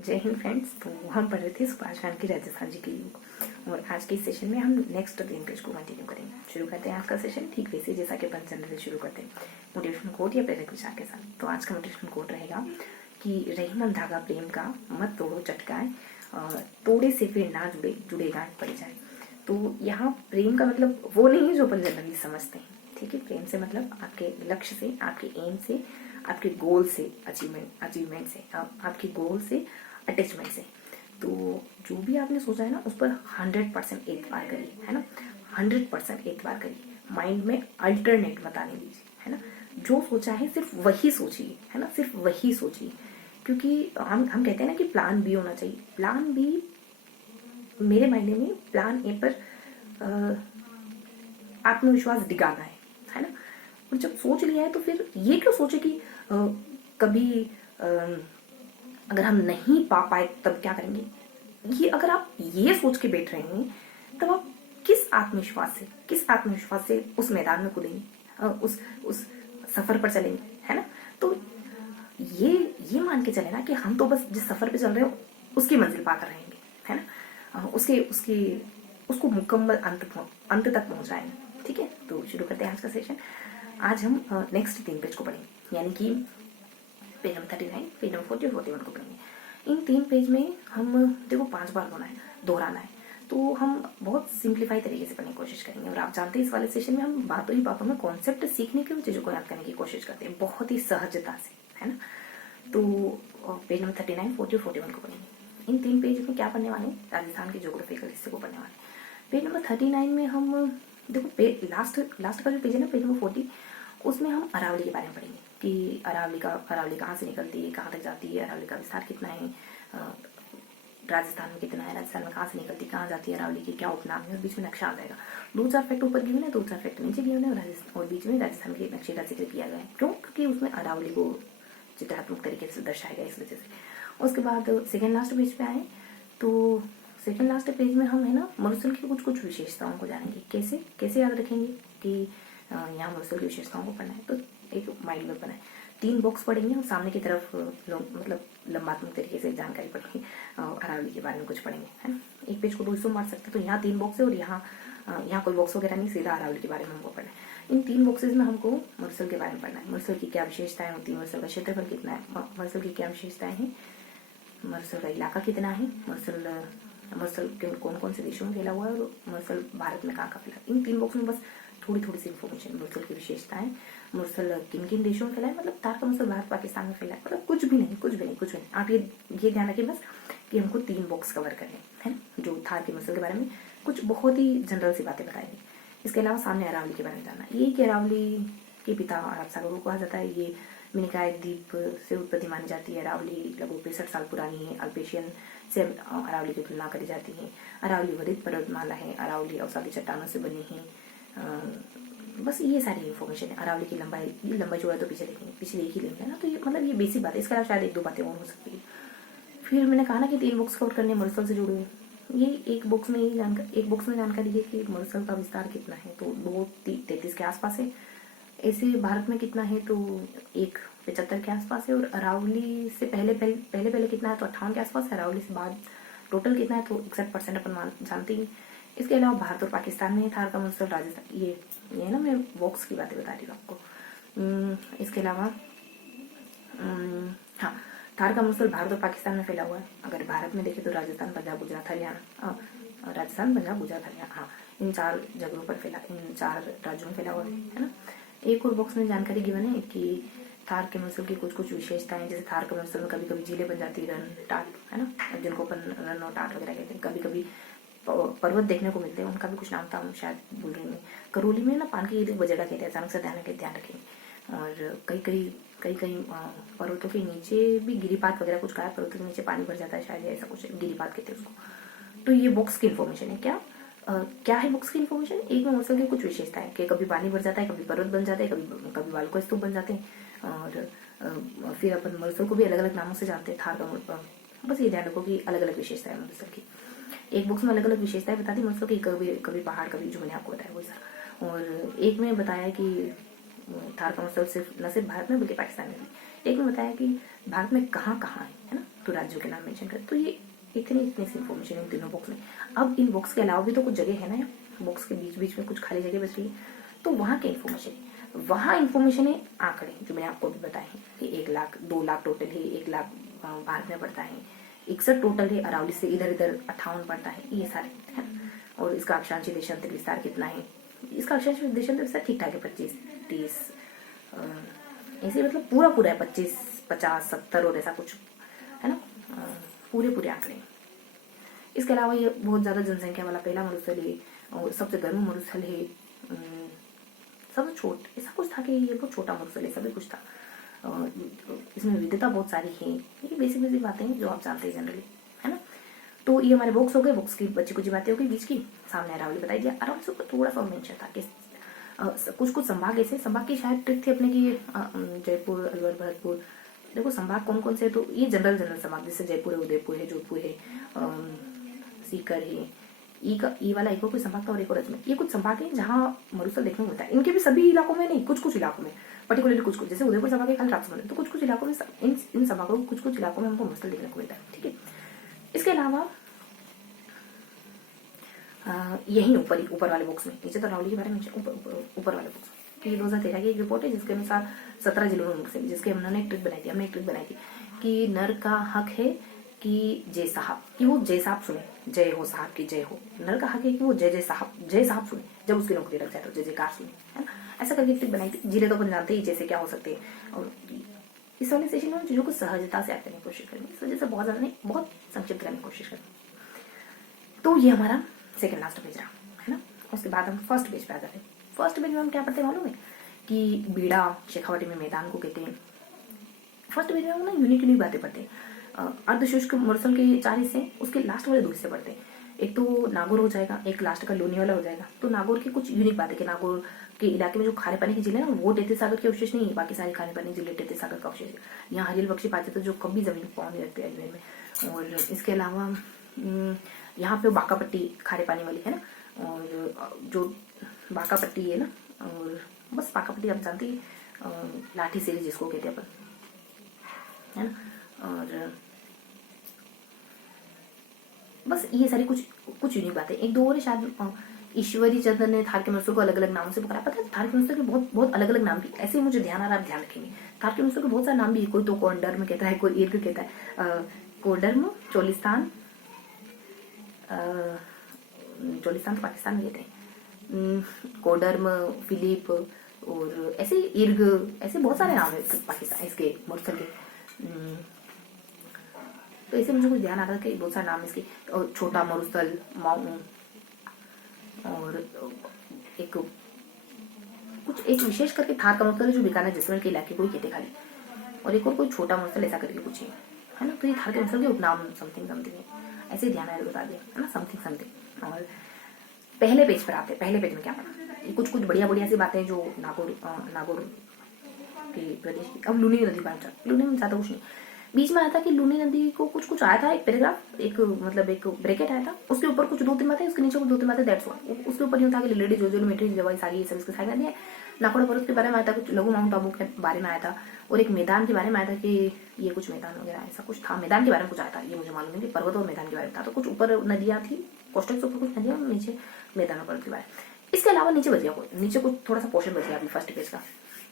जय हिंद फ्रेंड्स। तो हम पढ़ रहे थे सुभाष खान की राजस्थान जी के युग, और आज के इस सेशन में हम नेक्स्ट 3 पेज को कंटिन्यू करेंगे। शुरू करते हैं आज का सेशन ठीक वैसे जैसा कि अपन जनरली शुरू करते हैं, मोटिवेशनल कोट या प्रेरक विचार के साथ। तो आज का मोटिवेशनल कोट रहेगा कि रही मन धागा प्रेम का, मत तोड़ो चटकाए, तोड़े से फिर ना जुड़े, जुड़े गांठ पड़ जाए। तो यहाँ प्रेम का मतलब वो नहीं है जो अपन जनरली समझते हैं, ठीक है। प्रेम से मतलब आपके लक्ष्य से, आपके एम से, आपके गोल से, अचीवमेंट से, आपके गोल से, अटैचमेंट से। तो जो भी आपने सोचा है ना उस पर 100% एतबार करिए, है ना। 100% एतबार करिए, माइंड में अल्टरनेट बताने दीजिए, है ना। जो सोचा है सिर्फ वही सोचिए, है ना, सिर्फ वही सोचिए। क्योंकि हम कहते हैं ना कि प्लान बी होना चाहिए। प्लान बी मेरे मायने में प्लान ए पर आत्मविश्वास डिगाना है ना। और जब सोच लिया है तो फिर ये क्यों सोचे कि कभी अगर हम नहीं पा पाए तब क्या करेंगे। ये अगर आप ये सोच के बैठ रहे हैं तब आप किस आत्मविश्वास से उस मैदान में कूदेंगे, उस सफर पर चलेंगे, है ना। तो ये मान के चले ना कि हम तो बस जिस सफर पे चल रहे हो उसकी मंजिल पाकर रहेंगे, है ना। उसको मुकम्मल अंत तक पहुंचाएंगे, ठीक है। तो शुरू करते हैं आज का सेशन। आज हम नेक्स्ट 3 पेज को पढ़ेंगे, यानी कि पेज नंबर 39, पेज नंबर 40 और 41 को पढ़ेंगे। इन 3 पेज में हम देखो 5 बार दोहराना है। तो हम बहुत सिंप्लीफाई तरीके से पढ़ने की कोशिश करेंगे। और आप जानते हैं इस वाले सेशन में हम बातों ही बातों में कॉन्सेप्ट सीखने के, चीजों को याद करने की कोशिश करते हैं बहुत ही सहजता से, है ना। तो पेज नंबर 39, 40 और 41 को पढ़ेंगे। इन 3 पेज में क्या पढ़ने वाले हैं, राजस्थान के ज्योग्राफिकल हिस्से को पढ़ने वाले हैं। पेज नंबर 39 में हम देखो लास्ट का जो पेज है ना, पेज नंबर 40, उसमें हम अरावली के बारे में पढ़ेंगे कि अरावली कहाँ से निकलती है, कहाँ तक जाती है, अरावली का विस्तार कितना है, राजस्थान में कितना है, राजस्थान में कहाँ से निकलती है, कहाँ जाती है अरावली के, क्या उपनाम है, और बीच में नक्शा आ जाएगा। 2-4 फैक्ट ऊपर गिवन है, 2-4 फैक्ट नीचे गिवन है, और बीच में राजस्थान के नक्शे का जिक्र किया गया है। क्यों? क्योंकि उसमें अरावली को चित्रात्मक तरीके से दर्शाया गया, इस वजह से। उसके बाद सेकेंड लास्ट पेज पे आए तो सेकेंड लास्ट पेज में हम, है ना, मरुस्थल की कुछ विशेषताओं को जानेंगे। कैसे याद रखेंगे कि यहाँ मरुस्थल की विशेषताओं को पढ़ना है। तो एक माइंड में बनाए 3 बॉक्स पढ़ेंगे और सामने की तरफ मतलब लंबात्मक तरीके से जानकारी पढ़ेंगे, अरावली के बारे में कुछ पढ़ेंगे, है ना। एक पेज को 2 हिस्सों में बांट सकते हैं। तो यहाँ 3 बॉक्स है और यहाँ कोई बॉक्स वगैरह नहीं, सीधा अरावली के बारे में हमको पढ़ना है। इन 3 बॉक्सेस में हमको मरुस्थल के बारे में पढ़ना है। मरुस्थल की क्या विशेषताएं होती है, मरुस्थल का क्षेत्रफल कितना है, मरुस्थल की क्या विशेषताएं हैं, मरुस्थल का इलाका कितना है, मरुस्थल कौन कौन से देशों में फैला हुआ है, और मरुस्थल भारत में कहाँ फैला है। इन 3 बॉक्स में बस थोड़ी सी इन्फॉर्मेशन, मरुस्थल की विशेषताएं, मरुस्थल किन किन देशों में फैला है, मतलब तार का मरुस्थल भारत पाकिस्तान में फैला है, मतलब कुछ भी नहीं। आप ये ध्यान रखिए बस कि हमको 3 बॉक्स कवर करने हैं, जो थार के मरुस्थल के बारे में कुछ बहुत ही जनरल सी बातें बताएंगे। इसके अलावा सामने अरावली के बारे में जानना, ये कि अरावली के पिता अरब सागर को कहा जाता है। ये मिनिकाय द्वीप से उत्पत्ति मानी जाती है। अरावली लगभग 65 साल पुरानी है। अल्पेशियन से अरावली की तुलना करी जाती है। अरावली वरित पर्वतमाला है। अरावली अवसादी चट्टानों से बनी है। बस ये सारी इन्फॉर्मेशन है। अरावली की लंबाई जो है तो पीछे देखेंगे, पिछले एक ही लिंक है ना। तो ये मतलब ये बेसिक बात है। इसके अलावा शायद 1-2 बातें और हो सकती है। फिर मैंने कहा ना कि 3 बॉक्स कवर करने मरुस्थल से जुड़े हुए। ये एक बॉक्स में जानकारी है कि मरुस्थल का विस्तार कितना है, तो 233 के आसपास है। ऐसे भारत में कितना है तो 175 के आसपास है। और अरावली से पहले कितना है तो 58 के आसपास है। अरावली से बाद टोटल कितना है तो 61% अपन जानते हैं। इसके अलावा भारत और पाकिस्तान में थार का मरुस्थल, राजस्थान, ये है ना, मैं बॉक्स की बातें बता रही हूँ आपको। इसके अलावा हाँ, थार का मरुस्थल भारत और पाकिस्तान में फैला हुआ है। अगर भारत में देखें तो राजस्थान, पंजाब, गुजरात, हरियाणा, हाँ, इन 4 जगहों पर इन 4 राज्यों में फैला हुआ है ना। एक और बॉक्स में जानकारी गिवन है कि थार के मरुस्थल की कुछ विशेषताएं, जैसे थार के मरुस्थल में कभी कभी झीलें बन जाती है, रन टाट, है ना, जिनको अपन रन और टाट वगैरह कहते हैं। कभी कभी पर्वत देखने को मिलते हैं, उनका भी कुछ नाम था, हम शायद भूल रहे हैं। करौली में ना पान की एक जगह कहते हैं, अचानक से ध्यान रखेंगे। और कई पर्वतों के नीचे भी गिरिपात वगैरह कुछ कहा है, पर्वतों के नीचे पानी भर जाता है शायद, ऐसा कुछ गिरिपात कहते हैं उसको। तो ये बॉक्स की इन्फॉर्मेशन है। क्या है बॉक्स की इन्फॉर्मेशन? एक में मरुस्थल की कुछ विशेषता है कि कभी पानी भर जाता है, कभी पर्वत बन जाते हैं, कभी बालू का स्तूप बन जाते हैं। और फिर अपन मरुस्थल को भी अलग अलग नामों से जानते हैं। थार का बस ये ध्यान रखो कि अलग अलग विशेषता है मरुस्थल की। एक बॉक्स में अलग अलग विशेषताएं बता दी मरुस्थल की, कभी पहाड़, कभी जो मैंने आपको बताया वही सारा। और एक में बताया कि थार का मरुस्थल न सिर्फ भारत में बल्कि पाकिस्तान में भी। एक में बताया कि भारत में कहाँ है ना, तो राज्यों के नाम मेंशन कर। तो ये इतनी इतनी सी इन्फॉर्मेशन इन तीनों बॉक्स में। अब इन बॉक्स के अलावा भी तो कुछ जगह है ना, बॉक्स के बीच बीच में कुछ खाली जगह बच रही है, तो वहाँ की इन्फॉर्मेशन है, वहाँ इन्फॉर्मेशन है आंकड़े जो मैंने आपको अभी बताए हैं कि 1 लाख 2 लाख टोटल है, 1 लाख भारत में पड़ता है, 61 टोटल है, अरावली से इधर इधर 58 पड़ता है, ये सारे है। और इसका अक्षांशीय देशांतर विस्तार कितना है, इसका अक्षांशीय देशांतर विस्तार ठीक ठाक है, 25 30 ऐसे मतलब पूरा पूरा है, 25 50 70 और ऐसा कुछ है ना, पूरे पूरे आंकड़े। इसके अलावा ये बहुत ज्यादा जनसंख्या वाला पहला मरुस्थल है और सबसे गर्म मरुस्थल है, सबसे छोट ऐसा कुछ था कि ये बहुत छोटा मरुस्थल है, सभी कुछ था। इसमें विविधता बहुत सारी है, ये बेसिक बेसिक बातें हैं जो आप जानते हैं जनरली, है ना। तो ये हमारे बॉक्स हो गए, बॉक्स की बच्ची कुछ बातें हो गई बीच की। सामने अरावली बताई दिया, अरावली से थोड़ा सा मेंशन था कि कुछ कुछ संभाग ऐसे, संभाग की शायद ट्रिक थी अपने की, जयपुर अलवर भरतपुर, देखो संभाग कौन कौन से, तो ये जनरल संभाग जैसे जयपुर है, उदयपुर है, जोधपुर है, सीकर है, ई वाला एक और कोई संभाग था और एक और अजमेर, ये कुछ संभाग है जहाँ मरुस्थल देखने को मिलता है। इनके भी सभी इलाकों में नहीं, कुछ कुछ इलाकों में पर्टिकुलरली कुछ कुछ, जैसे उदयपुर संभाग है खाली राजसमंद, तो कुछ कुछ इलाकों में इन संभागों को कुछ कुछ इलाकों में हमको मरुस्थल देखने को मिलता है, ठीक है। इसके अलावा यही ऊपर वाले बॉक्स में, नीचे तो अरावली के बारे में ऊपर वाले बॉक्स की 2013 की एक रिपोर्ट है जिसके अनुसार 17 जिलों में, जिसके हमने एक ट्रिक बनाई थी, हमने एक ट्रिक बनाई थी कि नर का हक है कि जय साहब, कि वो जय साहब सुने, जय हो साहब की जय हो, नर का हक है कि वो जय साहब सुने, जब उसकी नौकरी लग जाए तो जय जयकार सुने, है ना। ऐसा करके ट्रिक बनाई थी। जिले तो अपन जानते ही जैसे क्या हो सकते हैं, और इस वाले सेशन में चीजों को सहजता से याद करने की कोशिश करेंगे, इस वजह से बहुत ज्यादा नहीं, बहुत संक्षिप्त करने की कोशिश करेंगे। तो ये हमारा सेकंड लास्ट पेज रहा, है ना। उसके बाद हम फर्स्ट पेज पे आ जाते हैं। फर्स्ट पेज में हम क्या पढ़ते हैं मालूम है कि बीड़ा शेखावटी में मैदान को कहते हैं। फर्स्ट पेज में हम ना यूनिक बातें पढ़ते हैं। अर्धशुष्क मरुस्थल के 4 हिस्से, उसके लास्ट वाले 2 हिस्से पढ़ते हैं। एक तो नागौर हो जाएगा, एक लास्ट का लोनी वाला हो जाएगा। तो नागौर की कुछ यूनिक बातें कि नागौर के इलाके में जो खारे पानी की झील है ना, वो टेथे सागर के अवशेष नहीं है, बाकी सारी खारे पानी की झीलें टेथे सागर का अवशेष है। यहाँ हरियल पक्षी पाते तो जो कभी जमीन पाँव नहीं रखते अजमेर में। और इसके अलावा यहाँ पे बांका पट्टी खारे पानी वाली है ना, और जो बांका पट्टी है ना, और बस बांका पट्टी आप जानते हैं, लाठी सीरीज जिसको कहते हैं अपन, है ना। और बस ये सारी कुछ यूनिक बातें। एक दो और शायद ईश्वरी चंद्र ने थार के मरुस्थल को अलग अलग नामों से पुकारा। पता है थार के मरुस्थल के बहुत अलग अलग नाम भी ऐसे मुझे ध्यान आ रहा है, आप ध्यान रखेंगे। थार के मरुस्थल के बहुत सारे नाम भी, कोई तो कोंडर्म कहता है, कोई इर्ग कहता है, कोडर्म चोलिस्तान, चोलिस्तान तो पाकिस्तान में कहते हैं, कोडर्म फिलिप और ऐसे इर्ग, ऐसे बहुत सारे नाम है पाकिस्तान इसके मरुस्थल के। तो ऐसे मुझे कुछ ध्यान आ रहा था कि बहुत सारे नाम इसके, और छोटा मरुस्थल, माऊ, और एक विशेष करके थार का मरुस्थल जो बीकानेर जैसलमेर के इलाके को ही कहते खाली, और एक और कोई छोटा मरुस्थल ऐसा करके कुछ है ना। तो ये थार के मरुस्थल के उपनाम समथिंग समथिंग है, ऐसे ध्यान आया बता दिया, है ना, समथिंग समथिंग। और पहले पेज पर आते हैं। पहले पेज में क्या पढ़ा, कुछ बढ़िया सी बातें जो नागौर के प्रदेश की। अब लूनी नदी पर, लूनी में ज्यादा कुछ नहीं, बीच में आया था कि लूनी नदी को कुछ आया था, एक पैराग्राफ, एक मतलब एक ब्रैकेट आया था, उसके ऊपर कुछ 2-3 बातें, उसके नीचे कुछ 2-3 बातें, दैट्स ऑल। उसके ऊपर यूं था कि लेडी जोजोल मेट्री जवाई सारी सब इसके साइड है। नाकोड़ा पर्वत के बारे में आया था, कुछ लघु माउंट आबू के बारे में आया था, और एक मैदान के बारे में आया था कि ये कुछ मैदान वगैरह ऐसा कुछ था, मैदान के बारे में कुछ आया था, ये मुझे मालूम है कि पर्वत और मैदान के बारे में था। तो कुछ ऊपर नदियां थी, कोस्टल के ऊपर कुछ नदियां, नीचे मैदान और पर्वत के बारे में। इसके अलावा नीचे बच गया, नीचे कुछ थोड़ा सा पोर्शन बच गया अभी फर्स्ट पेज का,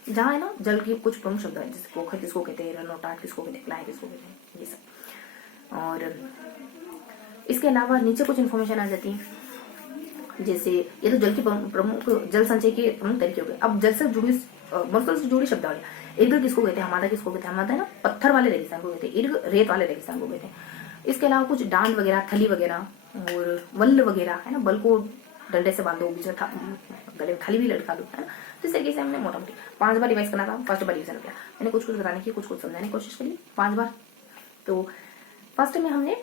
जहाँ है ना जल के कुछ प्रमुख शब्द है, जैसे पोखर किसको कहते हैं, रनोटाट किसको कहते हैं, क्लाय किसको कहते हैं, ये सब। और इसके अलावा नीचे कुछ इन्फॉर्मेशन आ जाती है, जैसे ये तो जल की प्रमुख, जल संचय के प्रमुख तरीके हो गए। अब जल से जुड़ी मरुस्थल से जुड़ी शब्दावली, इर्ग किसको कहते हैं, हमादा किसको कहते हैं, हमादा है ना पत्थर वाले रेगिस्तान को कहते हैं, इर्ग रेत वाले रेगिस्तान को कहते हैं। इसके अलावा कुछ डांड वगैरह, थली वगैरह और वल्ल वगैरह, है ना, बल को डंडे से बांधो, बीच में गले में थली भी लटका दो, है ना। तो इस तरीके से हमने मोटा मोटी 5 बार रिवाइज करना था, फर्स्ट बार रिविजन किया मैंने, कुछ बताने की, कुछ समझाने की कोशिश करी 5 बार। तो फर्स्ट में हमने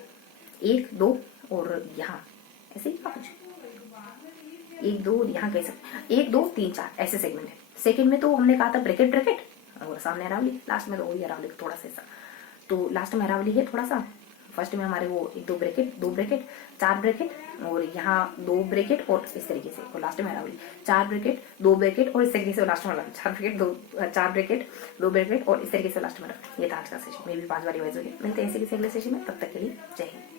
1 2 और यहाँ ऐसे ही कुछ 1 2 यहाँ कह सकते 1 2 3 4 ऐसे सेगमेंट है। सेकंड में तो हमने कहा था ब्रैकेट और सामने अरावली, लास्ट में तो वही अरावली थोड़ा सा ऐसा। तो लास्ट में अरावली है थोड़ा सा, फर्स्ट में हमारे वो एक दो ब्रैकेट 4 ब्रैकेट और यहाँ 2 ब्रैकेट और इस तरीके से, और लास्ट में हरावली 4 ब्रैकेट 2 ब्रैकेट और इस तरीके से लास्ट में 4 ब्रैकेट 2 ब्रैकेट और इस तरीके से लास्ट में। ये था आज का सेशन, मे भी 5 बार रिवाइज हो गया। मिलते हैं इसी किसी अगले सेशन में, तब तक के लिए जय हिंद।